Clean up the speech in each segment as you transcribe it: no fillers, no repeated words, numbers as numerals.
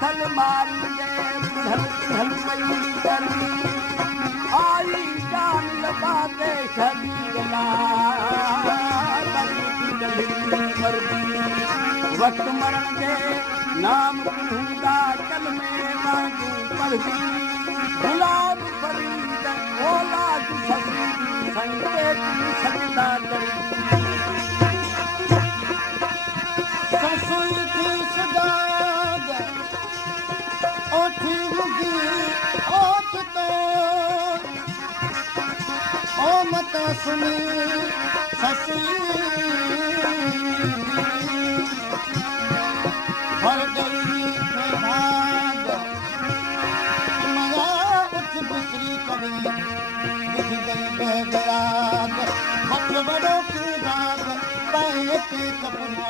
थल मारी आई जान लॻाते वक़्तु मरण जे नाम हूंदा चल में पढ़ी गुलाब फरीद औलाद संकेत सजदा करी सुनी ससी हर गली में भाग मया उठ बिक्री कभी दिख गई बेगराग हथ बड़ों की दाग पाए के कपड़ों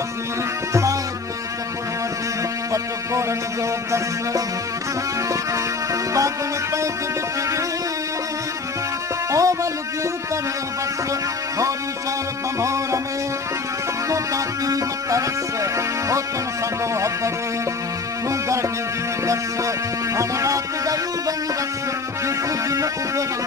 पट कोरन जो कसर बागन पैक बिक्री ओवल गिर करे बस थोड़ी शहर बमोर में तो ताकी मतरस हो तुम सगो हबरे तू घर की दस हम रात गई बन बस जिस दिन उबर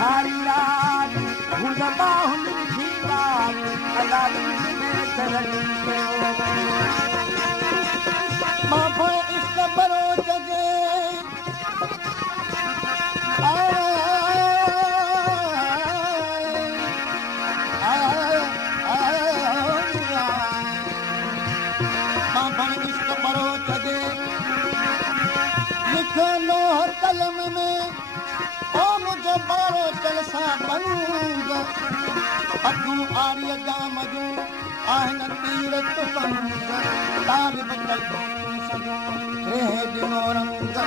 सारी रात कलम में ओ मुझे बारो जलसा बनूंगा अखू आर्य जाम जो आहन तीर तुफंगा तार बदल सजो हे दिनो रंग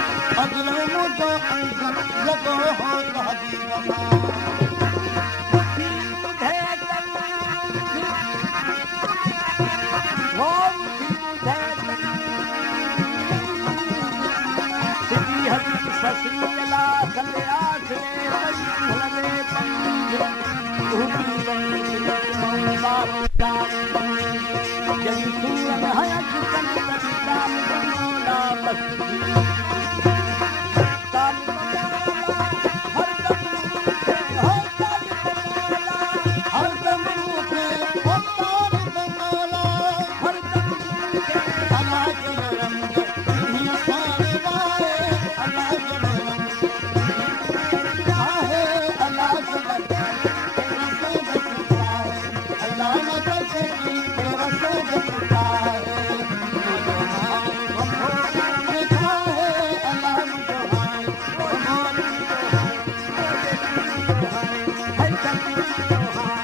अगलो मुझो अंग लगो हो तो हदीवा ससीला थले आसे लगे पंज उठी बनी बारो जान जई सूरन हया चिकन तस्ताम बनोला बस Hey,